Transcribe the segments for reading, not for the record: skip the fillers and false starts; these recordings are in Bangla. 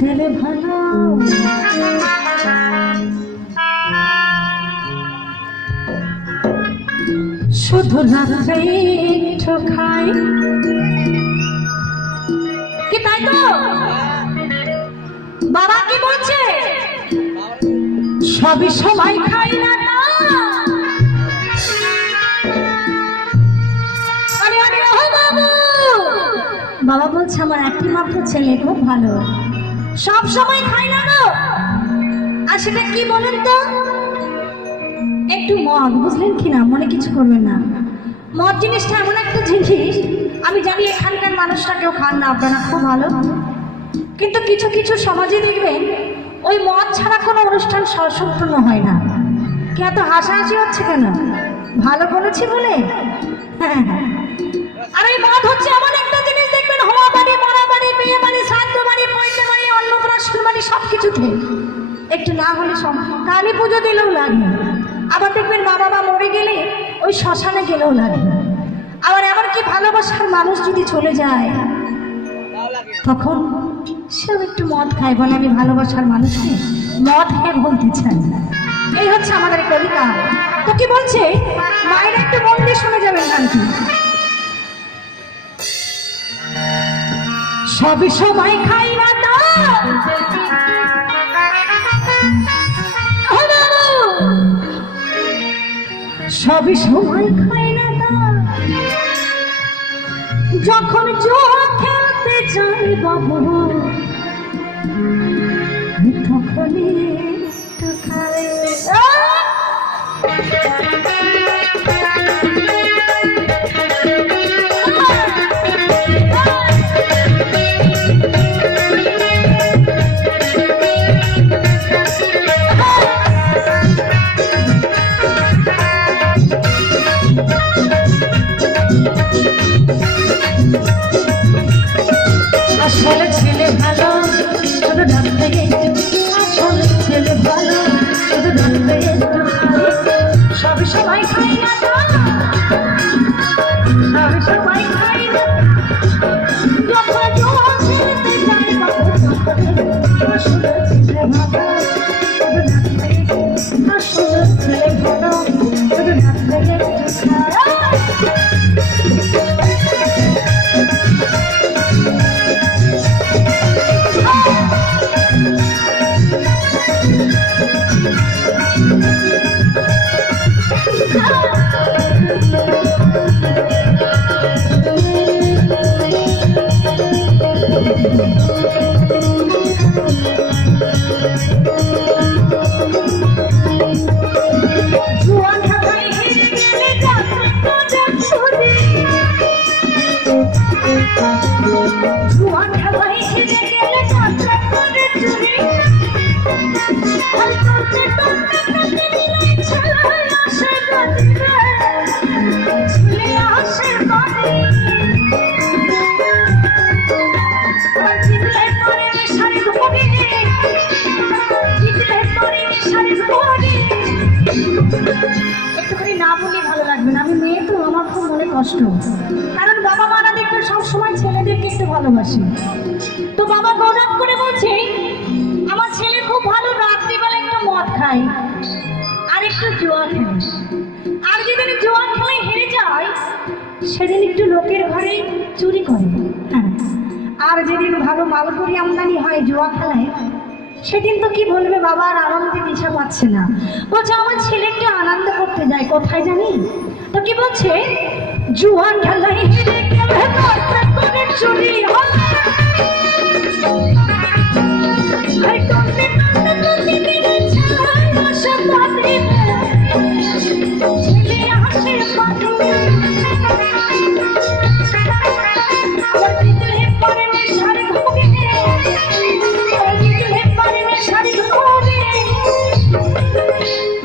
ছেলে ভালো শুধু রাত্রে একটু খাই কি তাই তো বাবা কি বলছে সবই সময় খাই না বাবা বলছে আমার একটি মাত্র ছেলে খুব ভালো সব সময় খাই না আর সেটা কি বলেন তো একটু মদ বুঝলেন কিনা মনে কিছু করবেন না মদ জিনিসটা এমন একটা জিনিস আমি জানি এখানকার মানুষরা কেউ খান না আপনারা খুব ভালো কিন্তু কিছু কিছু সমাজে দেখবেন ওই মদ ছাড়া কোনো অনুষ্ঠান সম্পূর্ণ হয় না কি এত হাসাহাসি হচ্ছে কেন ভালো বলেছি বলে হ্যাঁ আর এই মদ হচ্ছে এমন একটা জিনিস দেখবেন হওয়া বাড়ি মরা বাড়ি বিয়ে বাড়ি শ্রাদ্ধ বাড়ি পৈতে বাড়ি অন্নপ্রাশন বাড়ি সব কিছুতে একটু না হলে কালী পুজো দিলেও লাগে আবার দেখবেন মা বাবা মরে গেলে ওই শ্মশানে গেলেও লাগে আবার এমনকি ভালোবাসার মানুষ যদি চলে যায় তখন সেও একটু মদ খায় বলে আমি ভালোবাসার মানুষকে মদ খেয়ে বলতে চাই এই হচ্ছে আমাদের কলিকা তো কি বলছে মায়ের একটু মন দিয়ে শুনে যাবেন গানটি সবই সময় খাই না সবই সময় খাই না যখন জোয়া খেলতে যাই বাবু তখনই একটু খাই আসলে ছেলে ভালো শুধু ডাকতে আসলে ছেলে ভালো শুধু ডাকতে সব সময় খাই না সব সময় খাই না যখন খেলতে যাই আসলে ছেলে ভালো শুধু ডাকতে আসলে ছেলে ভালো শুধু ডাকতে একটুখানি না বললে ভালো লাগবে না আমি মেয়ে তো আমার খুব মনে কষ্ট কারণ বাবা মারা দেখবেন সবসময় ছেলেদেরকে একটু ভালোবাসে তো বাবা গৌরব করে বলছে আমার ছেলে খুব ভালো রাত্রিবেলা একটু মদ খায় আর একটু জুয়া খেলে আর যেদিন জুয়া খেলে হেরে যায় সেদিন একটু লোকের ঘরে চুরি করে হ্যাঁ আর যেদিন ভালো মালকড়ি আমদানি হয় জুয়া খেলায় সেদিন তো কি বলবে বাবা আর আনন্দে দিশা পাচ্ছে না বলছে আমার ছেলে একটু আনন্দ করতে যায় কোথায় জানি তো কি বলছে জুয়ান খেলায় হেরে গেলে করে চুরি হয়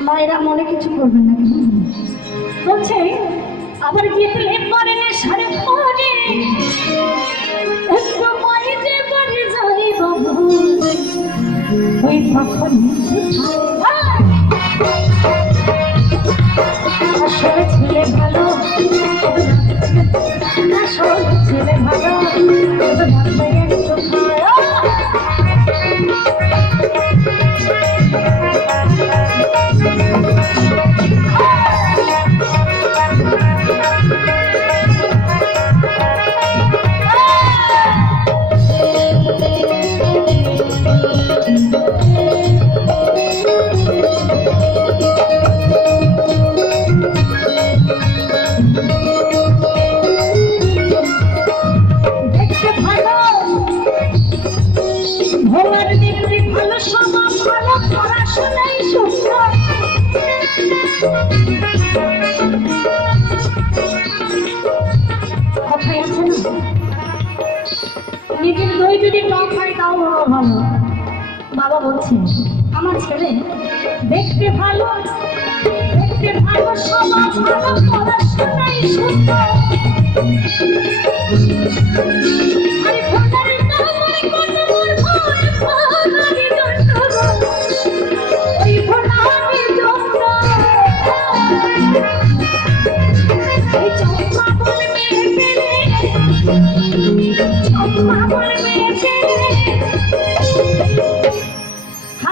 মায়েরা মনে কিছু করবেন না বলছে আবার গিয়ে পরে সারে পরে একটু মাইতে করে যাই বাবু ওই তখন আসলে ছেলে ভালো আসলে ছেলে ভালো কথাই আছে না, নিজের দই যদি টক হয় তাও ভালো। বাবা বলছে আমার ছেলে দেখতে ভালো, দেখতে ভালো, সমাজ ভালো, পড়াশোনায় সুন্দর। আরে ভোটারের নামে কত মোর ভয়, ভোটারের জন্য ওই ভোটারের জন্য এই চম্পা বলবে পেলে, চম্পা বলবে পেলে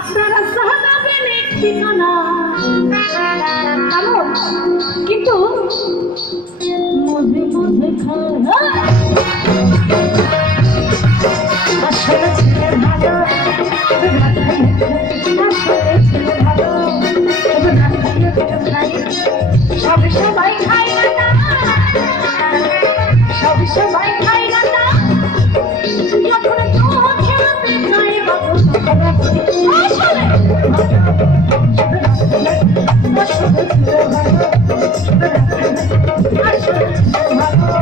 আপনারা সাহাবেন ঠিকানা কারণ কিন্তু মধ্যে মধ্যে আসলে ছেলে ভালো, আসলে ছেলে ভালো, সব সবাই খাই না, সব সবাই খাই না, যখন খেলাতে যায় বাবু আসলে আসলে ভালো, আসলে ভালো।